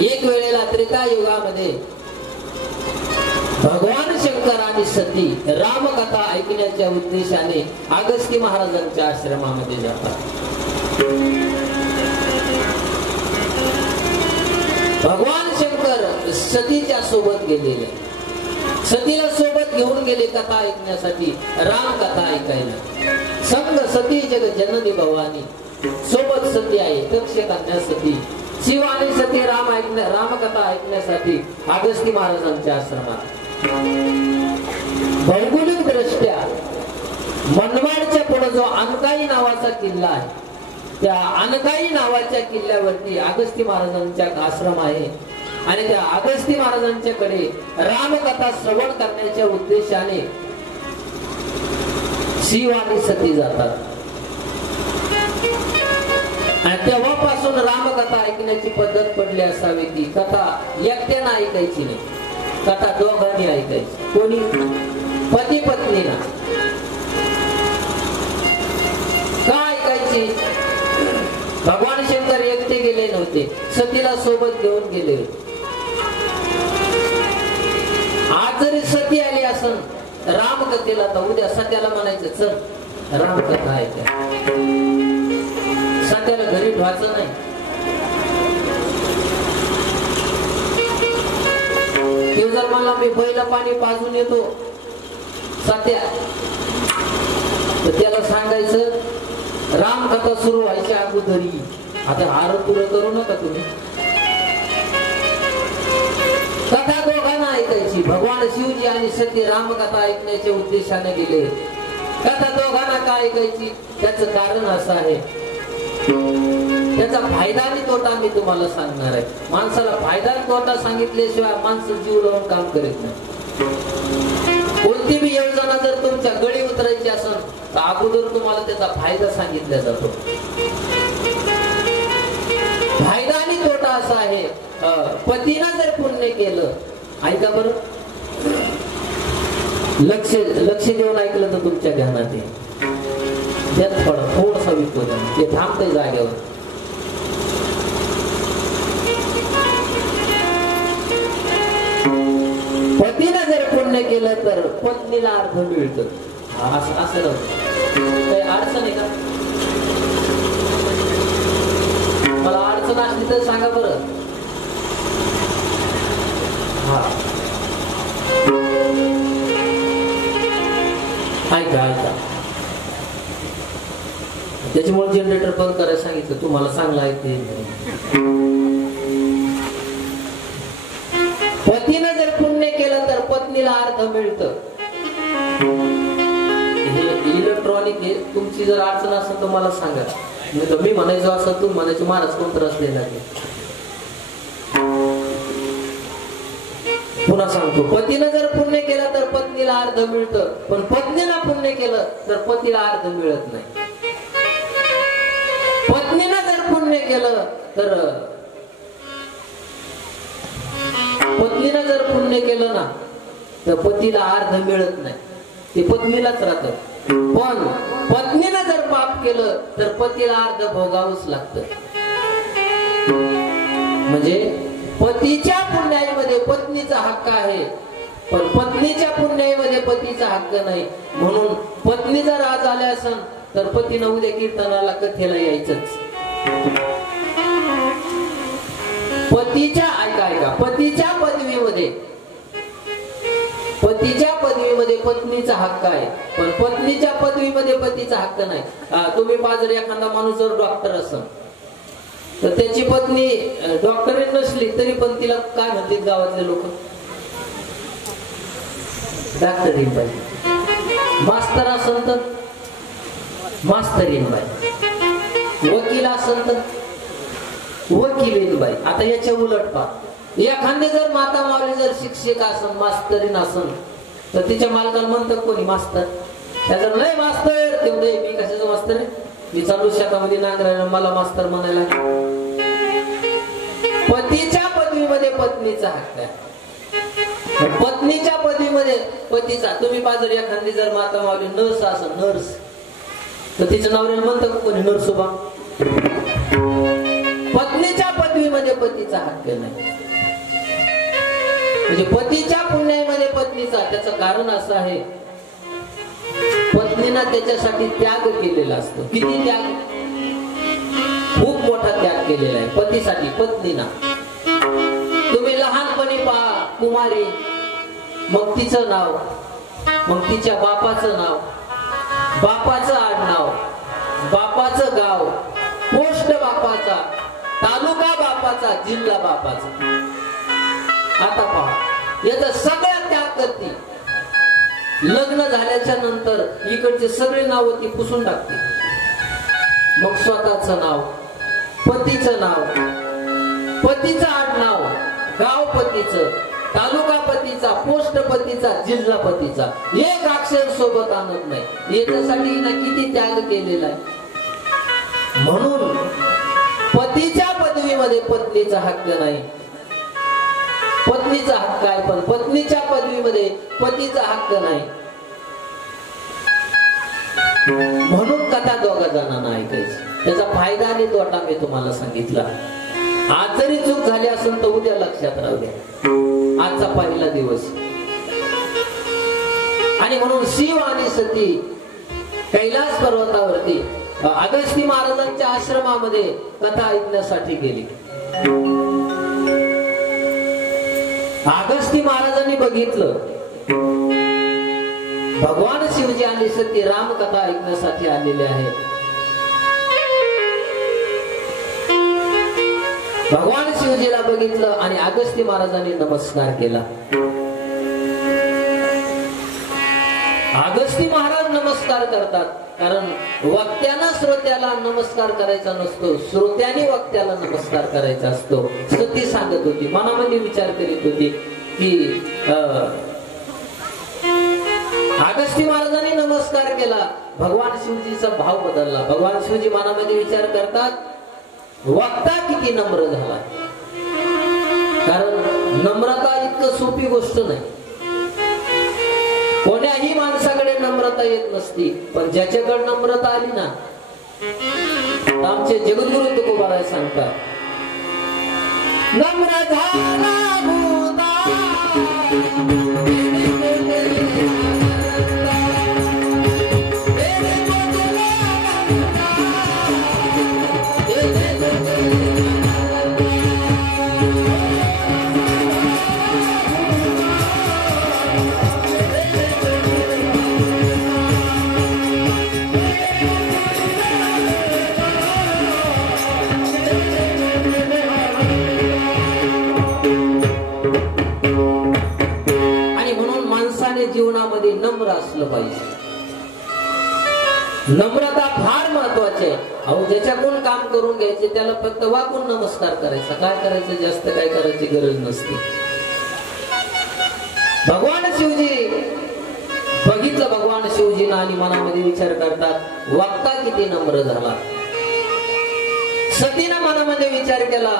एक वेळेला त्रेतायुगामध्ये भगवान शंकर आणि सती रामकथा ऐकण्याच्या उद्देशाने अगस्ती महाराजांच्या आश्रमामध्ये जातात. भगवान शंकर सतीच्या सोबत गेलेले, सतीला सोबत घेऊन गेले कथा ऐकण्यासाठी, रामकथा ऐकायला. संग सती जग जननी भवानी, सोबत सती आहे दक्ष कन्या सती. शिव आणि सती रामकथा ऐकण्यासाठी अगस्ती महाराजांच्या आश्रमात. भौगोलिक दृष्ट्या मनमाडच्या पुढे जो अनकाई नावाचा किल्ला आहे, त्या अनकाई नावाच्या किल्ल्यावरती अगस्ती महाराजांचा आश्रम आहे. आणि त्या अगस्ती महाराजांच्याकडे रामकथा श्रवण करण्याच्या उद्देशाने शिव आणि सती जातात. आणि तेव्हापासून रामकथा ऐकण्याची पद्धत पडली असावी की कथा एकट्यानं ऐकायची नाही, कथा दोघांनी ऐकायची. कोणी? पती पत्नीला. का ऐकायची? भगवान शंकर एकटे गेले नव्हते, सतीला सोबत घेऊन गेले. आज जरी सती आली असन रामकथेला तर उद्या सत्याला म्हणायचं चल रामकथा ऐका. सत्याला घरी ठेवायचं नाही. ते जर मला मी बैला पाणी पाजून येतो सत्या, तर त्याला सांगायचं रामकथा सुरू व्हायच्या अगोदरी आता हार पुरं करू नका तुम्ही. कथा दोघांना ऐकायची. भगवान शिवजी आणि सती रामकथा ऐकण्याच्या उद्देशाने गेले. कथा दोघांना का ऐकायची? त्याचं कारण असं आहे, त्याचा फायदा आणि तोटा मी तुम्हाला सांगणार आहे. माणसाला फायदा आणि तोटा सांगितल्याशिवाय माणसं जीव लावून काम करीत नाही. कोणती बी योजना जर तुमच्या गळी उतरायची असेल तर अगोदर तुम्हाला त्याचा फायदा सांगितला जातो. फायदा आणि तोटा असा आहे, पतीनं जर पुण्य केलं, ऐका बरं, लक्ष देऊन ऐकलं तर तुमच्या ध्यानात येईल. त्यात थोडसा विकतो ते थांबतंय जागेवर. पतीनं जर पुण्य केलं तर पत्नीला अर्थ मिळतं. असं काही अडचण आहे का? मला अडचण असली तर सांगा बरं. हा ऐका. त्याच्यामुळे जनरेटर बंद करायला सांगितलं. तुम्हाला चांगलं ऐकते. पतीनं जर पुण्य केलं तर पत्नीला अर्थ मिळतं. हे इलेक्ट्रॉनिक आहे. तुमची जर अडचण असेल तर मला सांगा. मी म्हणायचो असं, तू म्हणायचं महाराज कोणतं असलेला आहे. पुन्हा सांगतो, पतीनं जर पुण्य केलं तर पत्नीला अर्थ मिळतं, पण पत्नीला पुण्य केलं तर पतीला अर्थ मिळत नाही. पत्नीनं जर पुण्य केलं तर पत्नीनं जर पुण्य केलं ना तर पतीला अर्ध मिळत नाही, ते पत्नीलाच राहतं. पण पत्नीनं जर पाप केलं तर पतीला अर्ध भोगावंच लागतं. म्हणजे पतीच्या पुण्याईमध्ये पत्नीचा हक्क आहे, पण पत्नीच्या पुण्याईमध्ये पतीचा हक्क नाही. म्हणून पत्नी जर आज आल्या असेल तर पतीनं उद्या कीर्तनाला कथेला यायचंच. पतीच्या पतीच्या पदवीमध्ये पत्नीचा हक्क आहे, पण पत्नीच्या पदवीमध्ये पतीचा हक्क नाही. तुम्ही जर एखादा माणूस जर डॉक्टर असेल तर त्याची पत्नी डॉक्टरी नसली तरी पण तिला काय म्हणते गावातले लोक? डॉक्टरीन बाई. मास्तर असेल तर मास्तरीन बाई. वकील असेल तर वकील बाई. आता याच्या उलट पा, एखादी जर माता मावली जर शिक्षक असेल, मास्तरीन असेल तर तिच्या मालकाला म्हणतात कोणी मास्तर. त्याचा नाही मास्तर तेवढे, मी कशाचं मास्तर आहे, मी चालू शेतामध्ये नांगरायला, मला मास्तर म्हणायला. पतीच्या पदवीमध्ये पत्नीचा हक्क आहे, पत्नीच्या पदवीमध्ये पतीचा. तुम्ही जर एखादी जर माता मावली नर्स असेल, नर्स, तर तिच्या नवऱ्याला म्हणतात कोणी नर्सोबा. पत्नीच्या पदवीमध्ये पतीचा पत्नीचा हक्क नाही. म्हणजे पतीच्या पुण्यामध्ये पत्नीचा. त्याचं कारण असं आहे, पत्नीनं त्याच्यासाठी त्याग केलेला असतो. किती त्याग? खूप मोठा त्याग केलेला आहे पतीसाठी. पत्नीना तुम्ही लहानपणी पहा, कुमारी, मग तिचं नाव, मग तिच्या बापाचं नाव, बापाचं आडनाव, बापाचं गाव, पोस्ट बापाचा, तालुका बापाचा, जिल्हा बापाचा. आता पहा, याचा सगळा त्याग करते. लग्न झाल्याच्या नंतर इकडचे सगळे नाव ती पुसून टाकते. मग स्वतःचं नाव, पतीचं नाव, पतीचं आडनाव, गाव पतीचं, तालुका पतीचा, पोस्ट पतीचा, जिल्हा पतीचा, एक अक्षर सोबत आणत नाही. याच्यासाठी ना किती त्याग केलेला आहे. म्हणून पतीच्या पदवीमध्ये पत्नीचा हक्क नाही. पत्नीचा हक्क आहे, पण पत्नीच्या पदवीमध्ये पतीचा हक्क नाही. म्हणून कथा दोघा जणांना ऐकायची. त्याचा फायदा आणि तोटा मी तुम्हाला सांगितला. आज जरी चूक झाली असेल तर उद्या लक्षात राहू द्या. आजचा पहिला दिवस. आणि म्हणून शिव आणि सती कैलास पर्वतावरती अगस्ती महाराजांच्या आश्रमामध्ये कथा ऐकण्यासाठी गेली. अगस्ती महाराजांनी बघितलं भगवान शिवजी आणि सती रामकथा ऐकण्यासाठी आलेले आहेत. भगवान शिवजीला बघितलं आणि अगस्ती महाराजांनी नमस्कार केला. अगस्ती महाराज नमस्कार करतात, कारण वक्त्यानं श्रोत्याला नमस्कार करायचा नसतो, श्रोत्याने वक्त्याला नमस्कार करायचा असतो. सती सांगत होती, मनामध्ये विचार करीत होती की अगस्ती महाराजांनी नमस्कार केला, भगवान शिवजीचा भाव बदलला. भगवान शिवजी मनामध्ये विचार करतात, वक्ता किती नम्र झाला. कारण नम्रता इतकं सोपी गोष्ट नाही. कोण्याही माणसाकडे नम्रता येत नसती, पण ज्याच्याकडे नम्रता आली ना, आमचे जगद्गुरु तुकोबाराय सांगतात, नम्र झाला भूता जीवनामध्ये नम्र असलं पाहिजे. नम्रता फार महत्वाची आहे. अहो, ज्याच्याकडून काम करून घ्यायचे त्याला फक्त वाकून नमस्कार करायचा. काय करायचं, जास्त काय करायची गरज नसते. भगवान शिवजी बघितलं, भगवान शिवजीना आणि मनामध्ये विचार करतात, वक्ता किती नम्र झाला. सतीनं मनामध्ये विचार केला,